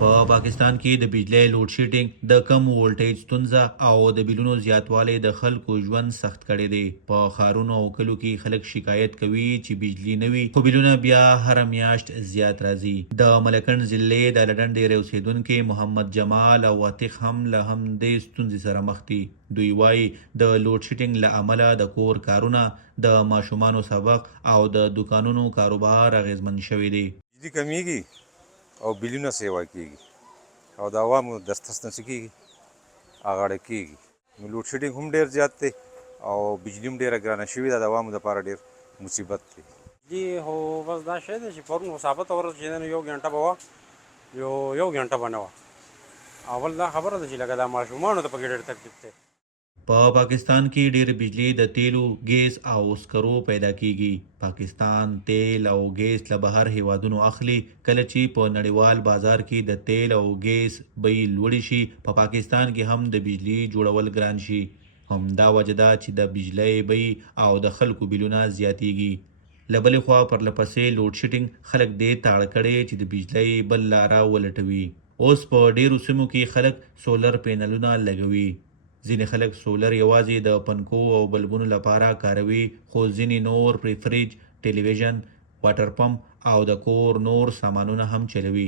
په پاکستان کې د بجلی لوډ شیډینګ د کم وولټیج ستونزه او د بیلونو زیاتوالی د خلکو ژوند سخت کړی دی. په ښارونو او کلو کې خلک شکایت کوي چې بجلی نه وي خو بیلونه بیا هره میاشت زیات راځي. د ملکنډ ضلعې د لډن ډېری اوسیدونکي محمد جمال او عتیق هم له همدې ستونزې سره مخ دي. دوی وایي د لوډ شیډینګ له امله د کور کارونه، د ماشومانو سبق او د دوکانونو کاروبار اغیزمن شوی دی. بجلی کمیږي او بیلونه سیوا کیږي او د عوامو دسترس نشي کیږي هغه ډک کیږي. نو لوډ شیډینګ هم ډیر زیات دی او بجلی هم ډیره ګرانه شوې ده. د عوامو لپاره ډیر مصیبت دی. جی هو بس دا شی دی چې پرون ثابته ورځ چې نن 1 غنټه به وه یو غنټه به نه وه. اول دا خبره ده چې لکه دا ماشومانو ته پکې ډېر تکلیف دی. په پاکستان کې ډېر بجلی د تیلو، ګیس او سکرو پیدا کیږي. پاکستان تیل او ګیس له بهر هیوادونو اخلي. کله چې په نړیوال بازار کې د تیل او ګیس بیې لوړې شي، په پاکستان کې هم د بجلی جوړول ګران شي. همدا وجه ده چې د بجلی بیې او د خلکو بیلونه زیاتیږي. له بلې خوا پرلپسې لوډ شیډینګ خلک دې ته اړ کړي چې د بجلی بل لاره ولټوي. اوس په ډېرو سیمو کې خلک سولر پینلونه لګوي. ځینې خلک سولر یوازې د پنکو او بلبونو لپاره کاروي، خو ځینې نور پرې فریج، ټلویزیون، واټر پمپ او د کور نور سامانونه هم چلوي.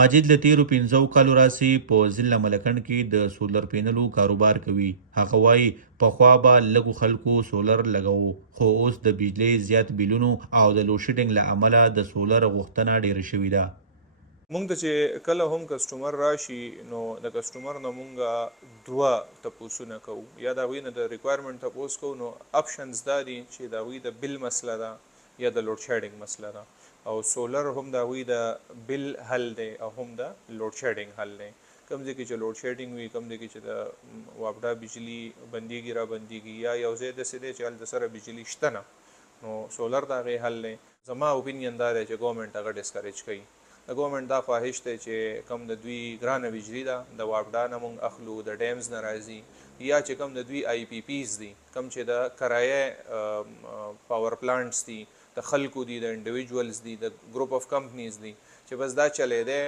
ماجد له تیرو 15 کالو راسي په ضلع ملکنډ کې د سولر پینلو کاروبار کوي. هغه وایي پخوا به لږو خلکو سولر لګاوه، خو اوس د بجلی زیات بیلونو او د لوډ شیډینګ له امله د سولر غوښتنه ډیره شوې ده. مونږ ته چې کله هم کسټمر راشي نو د کسټمر نه مونږ دوه تپوسونه کوو. یا د هغوی نه د ریکوایرمنټ تپوس کوو. نو اپشنز دا دي چې د هغوی د بل مسله ده یا د لوډ شیډینګ مسله ده. او سولر هم د هغوی د بل حل دی او هم د لوډ شیډینګ حل دی. کوم ځای کې چې لوډ شیډینګ وي، کوم ځای کې چې د واپډا بجلی بندیږي را بندیږي، یا یو ځای داسې دی چې هلته سره بجلی شته نه، نو سولر د هغې حل دی. زما اوپینین دا دی چې ګورنمنټ هغه ډسکریج کوي. د ګورنمنټ دا خواهش دی چې کم د دوی ګرانه بجلی ده د واپډا نه مونږ اخلو، د ډیمز نه راځي، یا چې کم د دوی آی پی پیز دي، کم چې د کرایه پاور پلانټس دي، د خلکو دي، د انډیویجولز دي، د ګروپ اف کمپنیز دي، چې بس دا چلی دی.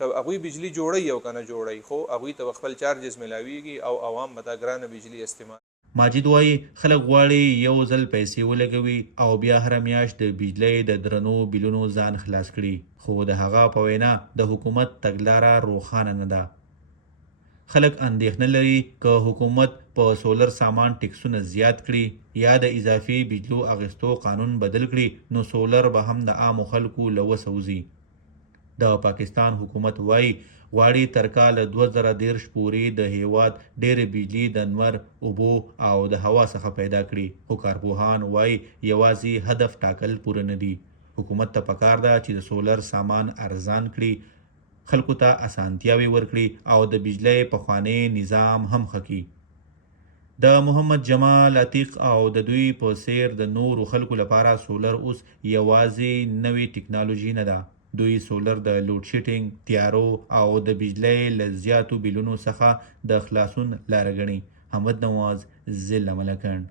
که هغوی بجلی جوړوي او که نه جوړوي، خو هغوی ته خپل چارجز میلاویږي او عوام به دا ګرانه بجلی استعمال. ماجد وایي خلک غواړي یو ځل پیسې ولګوي او بیا هره میاشت د بجلی د درنو بیلونو ځان خلاص کړي. خو د هغه په وینا د حکومت تګلاره روښانه نه ده. خلک اندېښنه لري که حکومت په سولر سامان ټکسونه زیات کړي یا د اضافي بجلو اخیستو قانون بدل کړي، نو سولر به هم د عامو خلکو له وسه وځي. د پاکستان حکومت وایي غواړي تر کاله 2030 پورې د هیواد ډېرې بجلی د انور، اوبو او د هوا څخه پیدا کړي. خو کارپوهان وایي یوازې هدف ټاکل پوره نه دي. حکومت ته پکار ده چې د سولر سامان ارزان کړي، خلکو ته اسانتیاوې ورکړي او د بجلی پخوانی نظام هم ښه کړي. د محمد جمال، عتیق او د دوی په څیر د نورو خلکو لپاره سولر اوس یوازې نوې ټکنالوژي نه ده. دوی سولر د لوډ شیډینګ، تیارو او د بجلی له زیاتو بیلونو څخه د خلاصون لاره ګڼي. حمد نواز، ضلع ملکنډ.